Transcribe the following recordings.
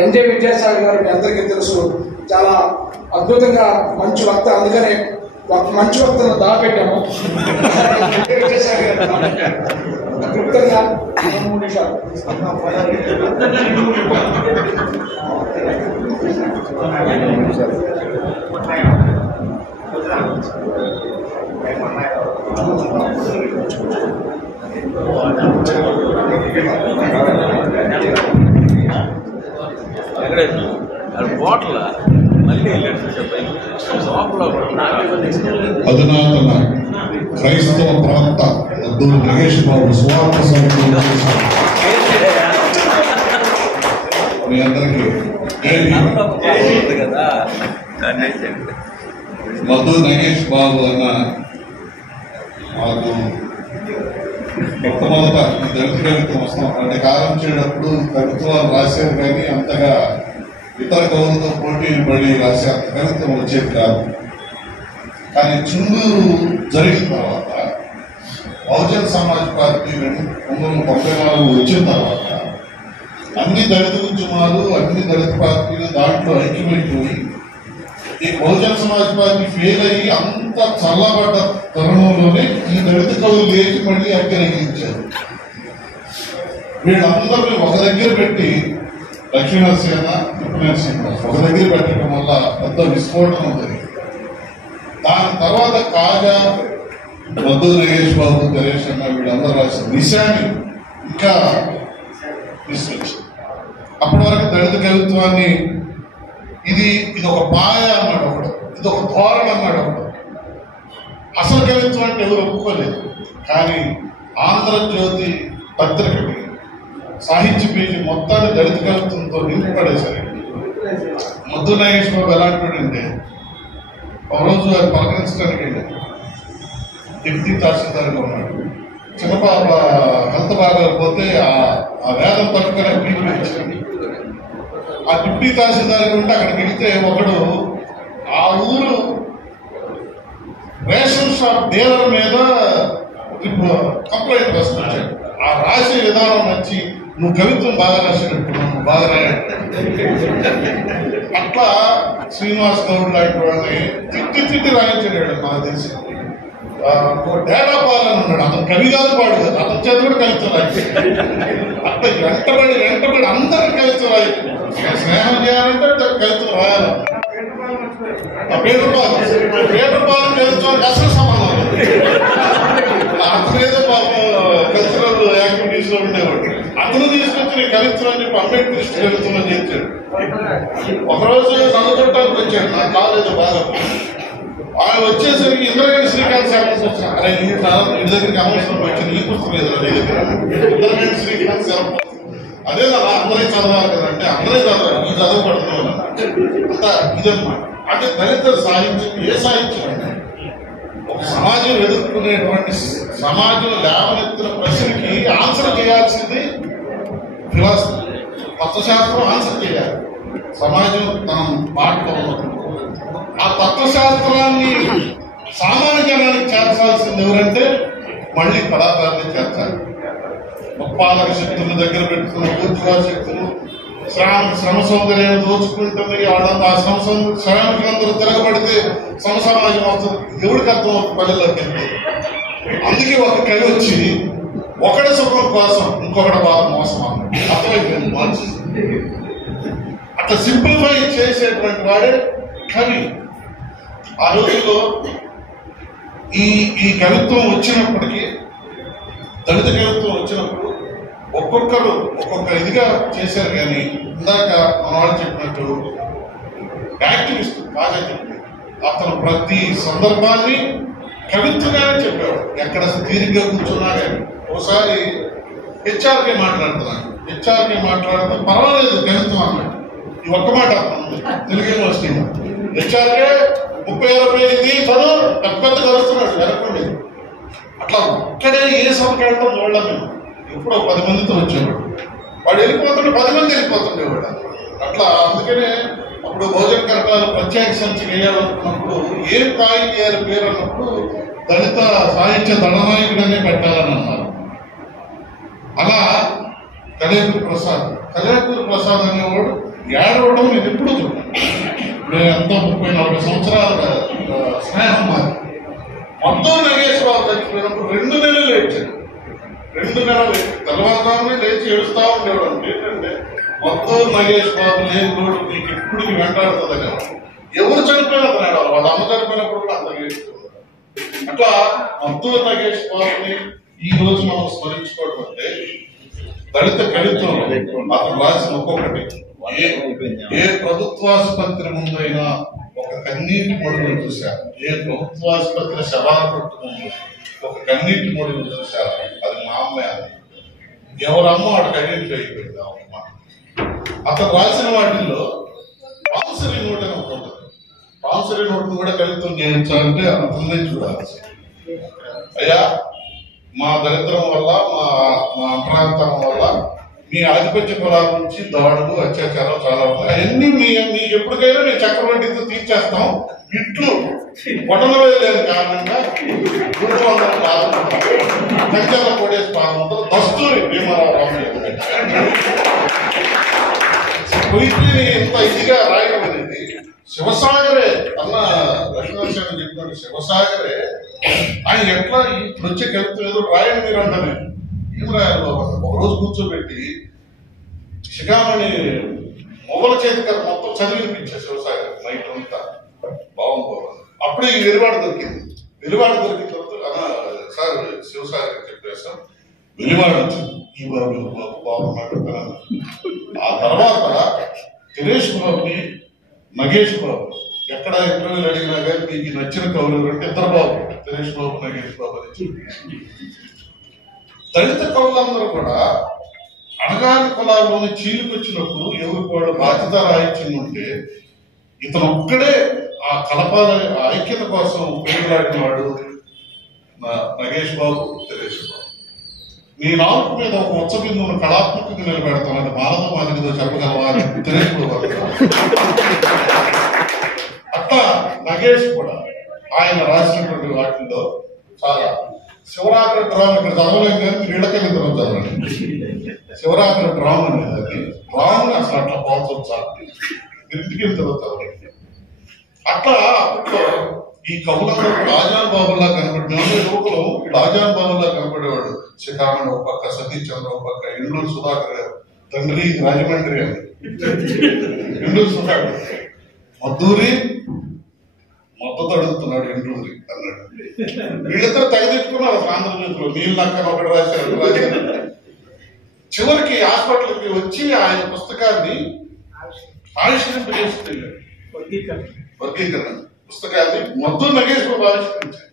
NJ Vidyasagar గారికి అందరికీ తెలుసు, చాలా అద్భుతంగా మంచి వక్త, అందుకనే మంచి వక్తను దాపెట్టాము. క్లుప్తంగా 3 నిమిషాలు. అధునాతన క్రైస్తవ ప్రవక్త మద్దూరు నగేష్ బాబు స్వార్థ మీ అందరికీ మద్దూరు నగేష్ బాబు అన్న మాకు మొట్టమొదట దళిత కవిత్వం వస్తాం అంటే కాలం చేయనప్పుడు కవిత్వాలు రాశారు కానీ అంతగా ఇతర కవులతో పోటీలు పడి రాసే అంత కవిత్వం వచ్చేది కాదు. కానీ చుండూరు జరిగిన తర్వాత బహుజన్ సమాజ్ పార్టీ 1994 వచ్చిన తర్వాత అన్ని దళిత ఉద్యమాలు అన్ని దళిత పార్టీలు దాంట్లో ఐక్యమైపోయి ఈ బహుజన్ సమాజ్ పార్టీ ఫెయిల్ అయ్యి అంత చల్లబడ్డ తరుణంలోనే ఈ దళిత కవులు లేచి మళ్ళీ అగ్గరించారు. వీళ్ళందరినీ ఒక దగ్గర పెట్టి లక్ష్మీనరసేన శ్రీనివాస్ ఒక దగ్గర పెట్టడం వల్ల పెద్ద విస్ఫోటనం జరిగింది. దాని తర్వాత కాజా మద్దూరు నగేష్ బాబు నరేష్ అన్న వీళ్ళందరూ రాసిన విషయాన్ని ఇంకా తీసుకొచ్చింది. అప్పటి వరకు దళిత కవిత్వాన్ని ఇది ఒక పాయ అన్నాడు ఒకడు, ఇది ఒక ధోరణి అన్నాడు ఒకడు. అసలు కవిత్వం అంటే ఎవరు ఒప్పుకోలేదు. కానీ ఆంధ్రజ్యోతి పత్రికకి సాహిత్య పేజీ మొత్తాన్ని దళిత కవిత్వంతో నింపి పడేశారు. మద్దూరు నగేష్ బాబు ఎలాంటి అంటే ఒకరోజు వారు పలకరించడానికి వెళ్ళారు. డిప్యూటీ తహసీల్దార్గా ఉన్నాడు. చిన్నపాప హెల్త్ బాగలేకపోతే ఆ వేదం పట్టుకునే పీపుల్ ఇచ్చాడు. ఆ డిప్యూటీ తహసీల్దార్గా ఉంటే అక్కడికి వెళితే ఒకడు ఆ ఊరు రేషన్ షాప్ డీలర్ మీద కంప్లైంట్ రాసుకొచ్చాడు. ఆ రాసే విధానం నచ్చి నువ్వు కవిత్వం బాగా రాసేటట్టు నువ్వు బాగా రాయాలి. అట్లా శ్రీనివాస్ గౌడ్ లాంటి వాళ్ళని తిట్టి రాయించాడు. నాకు తెలిసి డేటా పాలని ఉన్నాడు. అతను కవి కాదు, పాడు కాదు, అతని చేత కూడా కవిత్వం రాయించాడు. అట్లా వెంటబడి అందరికీ కవిత్వం రాయించాడు. స్నేహం చేయాలంటే కవిత్వం రాయాలి. పేదపాలన కవిత్వానికి అసలు సమాధానం. అతనేదో కల్చరల్ యాక్టివిటీస్ లో ఉండేవాడు. అతను తీసుకొచ్చిన కవిత్వం అని చెప్పి అంబేద్కర్ కవిత్వం అని చెప్పాడు. ఒకరోజు నన్ను చుట్టానికి వచ్చాడు. నా కాలేజీ బాగా ఆయన వచ్చేసరికి ఇంద్రగంటి శ్రీకాంత్ శాపస్ వచ్చాను. అరే ఇంటి దగ్గరికి అవసరం వచ్చింది, ఈ పుస్తకం లేదు నీ దగ్గర. ఇంద్రగంటి శ్రీకాంత్ శాపస్ అదే కదా అందరే చదవాలి కదంటే అందరే చదవాలి, ఈ చదువు పడుతున్నాను అంతా ఇదన్నమాట. అంటే దళిత సాహిత్యం ఏ సాహిత్యం అంటే ఒక సమాజం ఎదుర్కొనేటువంటి సమాజం లేవనెత్తిన ప్రశ్నకి ఆన్సర్ చేయాల్సింది ఫిలాసఫీ, తత్వశాస్త్రం ఆన్సర్ చేయాలి. సమాజం తన మాటలో ఉన్నప్పుడు ఆ తత్వశాస్త్రాన్ని సామాన్య జనానికి చేర్చాల్సింది ఎవరంటే మళ్ళీ కళాకారుని చేర్చాలి. ఉత్పాదక శక్తులను దగ్గర పెట్టుకున్న బూర్జువా శక్తులు శ్రమ సౌందర్యాన్ని దోచుకుంటుంది. ఆ శ్రామికులందరూ తిరగబడితే సమాజం అవుతుంది. ఎవరికి అర్థం అవుతుంది పల్లెల్లోకి. అందుకే ఒక కవి వచ్చి ఒకటి సుఖం కోసం ఇంకొకటి బాగా మోసం అర్థమైపోయింది. మంచి అట్లా సింప్లిఫై చేసేటువంటి వాడే కవి. ఆ రోజుల్లో ఈ కవిత్వం వచ్చినప్పటికీ, దళిత కవిత్వం వచ్చినప్పుడు ఒక్కొక్కరు ఒక్కొక్క ఇదిగా చేశారు. కానీ ఇందాక మన వాళ్ళు చెప్పినట్టు యాక్టివిస్ట్ బాగా చెప్పారు. అతను ప్రతి సందర్భాన్ని కవిత్వంగానే చెప్పేవాడు. ఎక్కడ తీరిగ్గా కూర్చున్నా కానీ ఒకసారి హెచ్ఆర్కే మాట్లాడుతున్నాను. హెచ్ఆర్కే మాట్లాడితే పర్వాలేదు కవిత్వం అన్నాడు. ఈ ఒక్క మాట తెలుగు యూనివర్సిటీలో హెచ్ఆర్కే 30,000 పేజీ చదువు పెద్ద కలుస్తున్నాడు వెనక్కుండి. అట్లా ఒక్కడే ఏ సభకి వెళ్తాం చూడడం. మేము ఎప్పుడో 10 మందితో వచ్చేవాడు. వాడు వెళ్ళిపోతుంటే 10 మంది వెళ్ళిపోతుండేవాడు. అట్లా అందుకనే అప్పుడు బహుజన కరకాలు ప్రత్యేక సంచి వేయాలనుకున్నప్పుడు ఏం కాయం చేయాలి పేరు అన్నప్పుడు దళిత సాహిత్య దండనాయకుడనే పెట్టాలని అన్నారు. అలా కళేపూరి ప్రసాద్ కళ్యాణపూరి ప్రసాద్ అనేవాడు ఏడవడం నేను ఎప్పుడు చూడాను. నేను ఎంతో 30-40 సంవత్సరాల స్నేహం మాది. మొత్తం నాగేశ్వరరావు చచ్చిపోయినప్పుడు 2 నెలలు లేచాడు. 2 నెలలు తెల్లవారుజామునే లేచి ఏడుస్తా ఉండేవాడు. ఏంటంటే మొత్తం నాగేష్ బాబు లేని తోడు మీకు ఎప్పటికి వెంటాడుతుంది అనేవాడు. ఎవరు చనిపోయినా అతను వాళ్ళ అమ్మ చనిపోయినప్పుడు కూడా అంత ఏడుస్తున్నాడు. అట్లా మొత్తం నాగేష్ బాబుని ఈ రోజు మనం స్మరించుకోవడం అంటే దళిత కవిత్వంలో అతను రాసిన ఒక్కొక్కటి ఏ ప్రభుత్వాసుపత్రి ముందైనా ఒక కన్నీటి మొడుగులు చూశారు. ఏ ప్రభుత్వాసుపత్రి శవాల పట్టు ముందు ఒక కన్నీటి మొడుగులు చూశారు. అది మా అమ్మే. అది ఎవరమ్మ వాడు కన్నీటి అయిపోయింది అమ్మ. అతను రాసిన వాటిల్లో ప్రామిసరీ నోట్ అని ఒకటి ఉంటుంది. ప్రామిసరీ నోట్ కూడా కవిత్వం చేయించాలంటే అతన్నే చూడాలి. అయ్యా, మా దరిద్రం వల్ల మా అంతరాంతరం వల్ల మీ ఆధిపత్య కులాల నుంచి దాడులు అత్యాచారం చాలా ఉన్నాయి. అవన్నీ మీకు ఎప్పటికైనా మేము చక్రవడ్డీతో తీర్చేస్తాం. ఇట్లు బొటనలో లేని కారణంగా 300 కంచెల కోడేసి పాల్గొంటారు. దస్తూరి భీమారావు పొయిట్రీని ఇంత ఇదిగా రాయడం అనేది శివసాగరే అన్న లక్ష్మీనరసింహ చెప్పినట్టు శివసాగరే ఆయన ఎట్లా ఇప్పుడు వచ్చే కవిత్వం ఏదో రాయండి మీరు అంటానే ఏం రాయాలి బాబా. ఒకరోజు కూర్చోబెట్టి శిఖామణి మొగల చేతికి మొత్తం చదివినిపించే శివసాగర్ నైట్ అంతా బాగుంది. అప్పుడే ఈ వెలువాడు దొరికింది. వెలువాడు దొరికిన తర్వాత సార్ శివసాగర్ చెప్పేసాం వెలువాడు వచ్చింది. ఈ బాబు బాగున్నాడు. ఆ తర్వాత దినేష్ బాబుని నగేష్ బాబు ఎక్కడ ఇంటర్వ్యూలు అడిగినా కానీ మీకు నచ్చిన కవులు అంటే ఇద్దరు బాబు దినేష్ బాబు నగేష్ బాబు అని. దళిత కవులందరూ కూడా అణగారి కులాల్లోని చీలికొచ్చినప్పుడు ఎవరికి వాడు బాధ్యత రాయించింది ఉంటే ఇతను ఒక్కడే ఆ కలపాల ఐక్యత కోసం పేరులాడిన వాడు నగేష్ బాబు, దినేష్ బాబు. నీ నాలుగు మీద ఒక ఉత్సబిందువును కళాత్మకంగా నిలబెడతానని మానవ మాదిరితో చెప్పగలవా దినేష్ బాబు. అట్లా నగేష్ కూడా ఆయన రాసినటువంటి వాటిల్లో చాలా శివరాత్రి డ్రామా ఇక్కడ చదవలేం కానీ మీరు ఇళ్ళకెళ్ళిన తర్వాత చదవండి. శివరాత్రి డ్రామా అనేది డ్రామాని అసలు అట్లా పోల్చొచ్చాలి. ఇంటికి వెళ్ళిన తర్వాత చదవండి. అట్లా అప్పట్లో ఈ కవులందరూ రాజాన్ బాబుల్లా కనపడిన యువకులు రాజాన్ బాబుల్లా కనపడేవాడు. శ్రీకామణి ఒక పక్క, సతీష్ చంద్ర ఒక పక్క, ఇండ్లూరు సుధాకర్ తండ్రి రాజమండ్రి అని ఇండ్లూరు సుధాకర్ మద్దూరి మొత్తతో అడుగుతున్నాడు ఇండ్లూరి అన్నాడు. వీళ్ళిద్దరు తెగదిట్టుకున్నారు అసలు ఆంధ్రజ్యోతిలో. నీళ్ళు అక్కడ ఒకటి రాశారు. చివరికి హాస్పిటల్కి వచ్చి ఆయన పుస్తకాన్ని ఆవిష్కరింపజేస్తుంది. వర్గీకరణ పుస్తకాన్ని మొత్తం నగేష్ బాబు ఆవిష్కరించారు.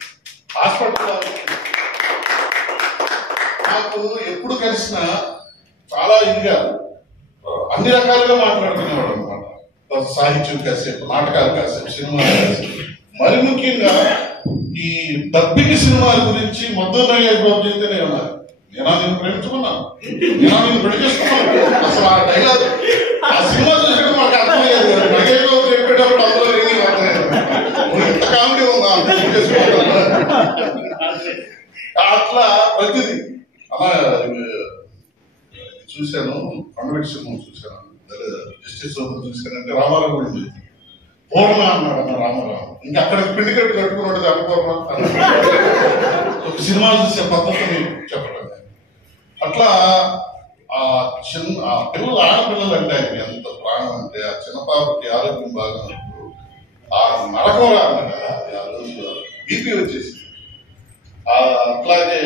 హాస్పిటల్ నాకు ఎప్పుడు కలిసినా చాలా ఇదిగా అన్ని రకాలుగా మాట్లాడుకునేవాడు అనమాట. సాహిత్యం కాసేపు, నాటకాలు కాసేపు, సినిమాలు కాసేపు. మరి ముఖ్యంగా ఈ డబ్బింగ్ సినిమాల గురించి మొత్తం నగేష్ బాబు చెప్తేనే ఉన్నారు. నేనా నేను ప్రేమించుకున్నాను, నేనా నేను పెళ్లి చేసుకున్నాను. అసలు ఆ డైలాగ్ ఆ సినిమా చూసినట్టు మాకు అర్థమయ్యేది. నగేష్ బాబు చెప్పేటప్పుడు అందులో ఏమీ అర్థమయ్యేది. ఎంత కామెడీ ఉందా అట్లా ప్రతిదీ అలా చూశాను. కాన్వెంట్ సినిమా చూశాను, జస్టిస్ చూశానంటే రామారావు గురించి పూర్ణ అన్నాడు అన్న రామారావు. ఇంకా అక్కడ పిండి కట్టు కట్టుకున్నాడు అనుకోర్మ ఒక సినిమాలు చూసే పద్ధతిని చెప్పడం. అట్లా ఆ పిల్లలు ఆడపిల్లలు అంటే ఆయనకి ఎంత ప్రాణం అంటే ఆ చిన్న పాపకి ఆరోగ్యం బాగున్నప్పుడు ఆ నరకం రాదు కదా ఆ రోజు బీపీ వచ్చేసింది. అట్లాగే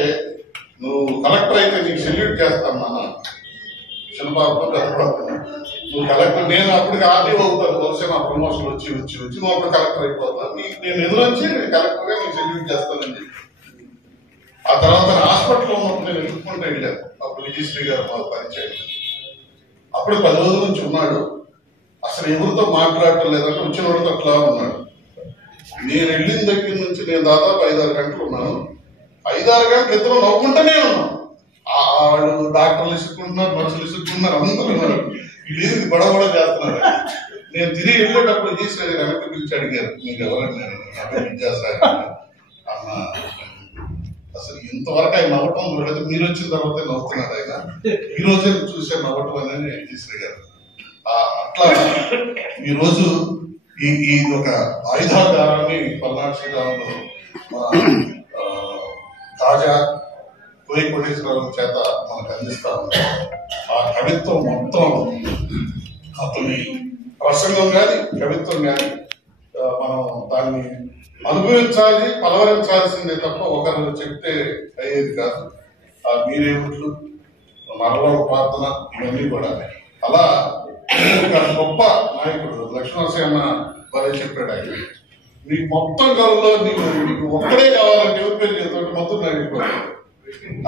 నువ్వు కలెక్టర్ అయితే నీకు సెల్యూట్ చేస్తాను నాన్న. చిన్న పాపతో కష్టపడుతున్నాను. నువ్వు కలెక్టర్, నేను అప్పటికి ఆర్డీఓ అవుతాను. బహుశా నా ప్రమోషన్ వచ్చి నువ్వు అప్పుడు కలెక్టర్ అయిపోతావు. నేను ఎదురొచ్చి నేను కలెక్టర్గా నీకు సెల్యూట్ చేస్తానని చెప్పి ఆ తర్వాత హాస్పిటల్లో ఉన్నప్పుడు నేను ఎదుర్కొంటూ వెళ్ళాను. అప్పుడు విజయశ్రీ గారు మాకు పరిచయం. అప్పుడు 10 రోజుల నుంచి ఉన్నాడు. అసలు ఎవరితో మాట్లాడటం లేదంటే వచ్చిన వాడితో అట్లా ఉన్నాడు. నేను వెళ్ళిన దగ్గర నుంచి నేను దాదాపు 5-6 గంటలు ఉన్నాను. 5-6 గంటలు ఇద్దరు నవ్వుకుంటూనే ఉన్నాను. వాళ్ళు డాక్టర్లు ఇసుకుంటున్నారు, నర్సులు ఇసుకుంటున్నారు, అందరూ ఉన్నారు. వీళ్ళు గొడవ కూడా చేస్తున్నారు. నేను తిరిగి వెళ్ళేటప్పుడు విజయశ్రీ వెనక్కి పిలిచి అడిగారు, మీకు ఎవరండి? విద్యాసాగర్ అన్న అసలు ఇంతవరకు ఆయన నవ్వటం చూడలేదు, మీరు వచ్చిన తర్వాతే నవ్వుతున్నాడు ఆయన. ఈ రోజే చూసే నవ్వటం అనేది ఈశ్వరి గారు. అట్లా ఈరోజు ఈ ఒక ఆయుధాగారాన్ని పల్నాడు శ్రీరాములు మన తాజా కోయి కోటేశ్వరరావు చేత మనకు అందిస్తా ఉన్నారు. ఆ కవిత్వం మొత్తం అతని ప్రసంగం కానీ కవిత్వం కానీ మనం దాన్ని అనుభవించాలి, పలవరించాల్సిందే తప్ప ఒకరు చెప్తే అయ్యేది కాదు. ఆ మీరేమిట్లు, మరల ప్రార్థన, ఇవన్నీ కూడా అలా గొప్ప నాయకుడు లక్ష్మణసేన భలే చెప్పాడు. ఆయన నీకు మొత్తం కాలంలో నీకు ఒక్కడే కావాలంటే ఎవరి పేరు చేస్తుంటే మొత్తం నడిపోతాడు.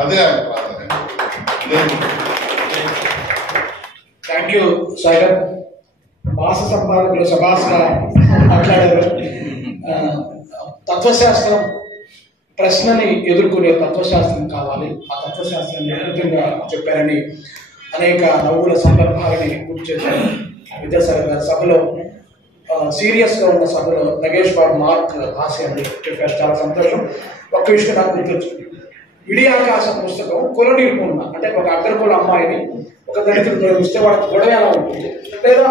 అదే ఆయన ప్రార్థన. Thank you Sagar. భాష సంపాదకులు సభాస్గా మాట్లాడారు. తత్వశాస్త్రం ప్రశ్నని ఎదుర్కొనే తత్వశాస్త్రం కావాలి, ఆ తత్వశాస్త్రాన్ని అద్భుతంగా చెప్పారని అనేక నవ్వుల సందర్భాలని గుర్తు చేశారు విద్యాసాగర్ గారి సభలో. సీరియస్గా ఉన్న సభలో నగేష్ బాబు మార్క్ హాస్యాన్ని చెప్పారు, చాలా సంతోషం. ఒక్క విషయం నాకు గుర్తొచ్చింది. విడి ఆకాశం పుస్తకం కొలనీరు పూర్ణ, అంటే ఒక అగ్రకుల అమ్మాయిని ఒక దళితుడు ప్రేమిస్తే వాడికి గొడవ ఎలా ఉంటుంది, లేదా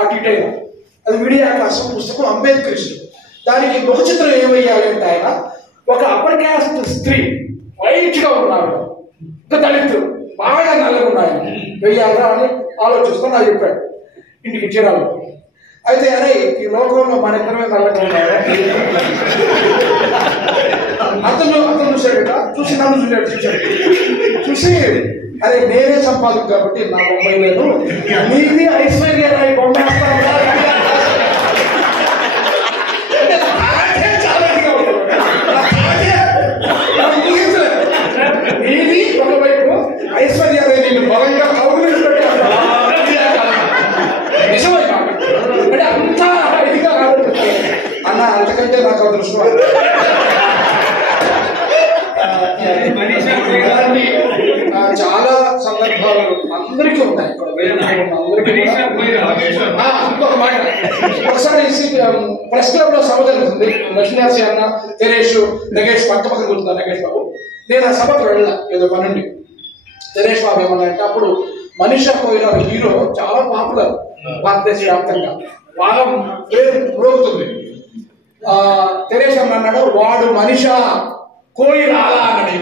అటు ఇటైనా, అది విడి ఆకాశం పుస్తకం అంబేద్కర్. దానికి ముఖ చిత్రం ఏమయ్యాలి అంటే ఆయన ఒక అప్పర్ క్యాస్ట్ స్త్రీ, వైట్ గా ఉన్నాడు, ఒక దళితుడు బాగా నల్లగా ఉన్నాయి, వెయ్యాలా అని ఆలోచిస్తాను నాకు చెప్పాడు ఇంటికి చీరాలు. అయితే అరే ఈ లోకంలో మన ఇద్దరమే నల్లగా ఉన్నాడు. అతను చూశాడు, చూసి నన్ను చూశాడు. చూసి అరే నేనే సంపాదకు కాబట్టి నా బొమ్మాయి లేదు, నీది ఐశ్వర్య రాయ్ బొమ్మ నీది ఒకవైపు, ఐశ్వర్య రాయ్ నేను బలంగా నిజమే అంటే అంతా ఇదిగా రాబోతుంది అన్న. అంతకంటే నాకు అదృష్టం. చాలా సందర్భాలు అందరికీ ఉన్నాయి. ఇంకొక మాట, ఒకసారి ప్రెస్ క్లబ్ లో సభ జరుగుతుంది. లక్ష్మీనరసింహ అన్న, తెరేష్, నగేష్ పక్కపక్కన కూర్చున్నారు. నగేష్ బాబు, నేను ఆ సభకు వెళ్ళా ఏదో పనుండి. తెరేష్ బాబు ఏమన్నా అంటే అప్పుడు మనీషా కోయిరాల హీరో చాలా పాపులర్ భారతదేశ వ్యాప్తంగా, బాగా పేరు పురోగుతుంది. తెరేష్ అన్న అన్నాడు, వాడు మనీషా కోయి రాలా అన్నాడు.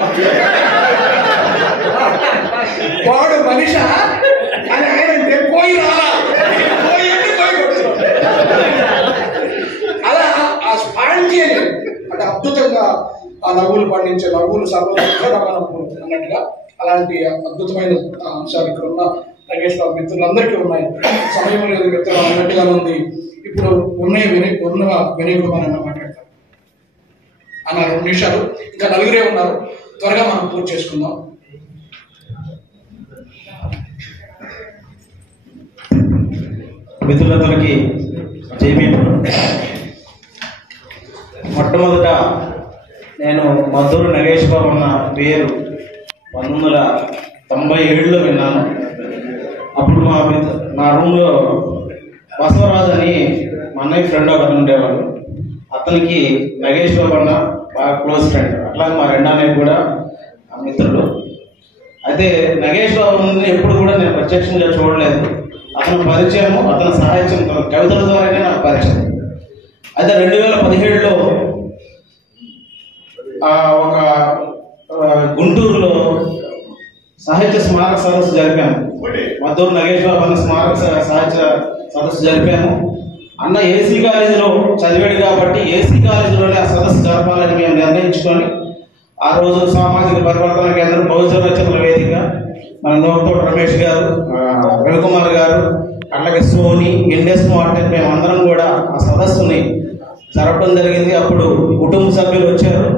వాడు మనిష అని ఆయనంటే కోయి రాలా, అలా ఆ స్పాంటియన్ అంటే అద్భుతంగా ఆ నవ్వులు పండించే నవ్వులు అన్నట్టుగా అలాంటి అద్భుతమైన అంశాలు ఇక్కడ ఉన్న నగేష్ బాబు మిత్రులందరికీ ఉన్నాయి. సమయం లేదు మిత్రులు అన్నట్టుగా ఉంది. ఇప్పుడు ఉన్న వినయ్ కుమార్ అన్న మాట్లాడతారు అన్న 2 నిమిషాలు. ఇంకా నలుగురే ఉన్నారు, త్వరగా మనం పూర్తి చేసుకుందాం. మిత్రులందరికీ జైభీములు. మొట్టమొదట నేను మద్దూరు నగేష్ బాబు అన్న పేరు 1997లో విన్నాను. అప్పుడు మా రూమ్లో బసవరాజు అని మా అన్నయ్య ఫ్రెండ్ ఒకరు ఉండేవాడు. అతనికి నగేష్ బాబు అన్న బాగా క్లోజ్ ఫ్రెండ్. అట్లా మా రెండో అన్నయ్య కూడా మిత్రుడు. అయితే నగేష్ బాబు ఎప్పుడు కూడా నేను ప్రత్యక్షంగా చూడలేదు. అతను పరిచయము, అతని సాహిత్యం కవితల ద్వారానే నాకు పరిచయం. అయితే 2017లో ఒక గుంటూరులో సాహిత్య స్మారక సదస్సు జరిపాము. మద్దూరు నగేష్ బాబు అన్న స్మారక సాహిత్య సదస్సు జరిపాము. అన్న ఏసీ కాలేజీలో చదివాడు కాబట్టి ఏసీ కాలేజీలోనే ఆ సదస్సు జరపాలని మేము నిర్ణయించుకొని ఆ రోజు సామాజిక పరివర్తన కేంద్రం బహుజన రచనల వేదిక మన నోకతోటి రమేష్ గారు, రవికుమార్ గారు, అట్లాగే సోని, ఇండస్ మార్ట్, మేము అందరం కూడా ఆ సదస్సుని జరపడం జరిగింది. అప్పుడు కుటుంబ సభ్యులు వచ్చారు.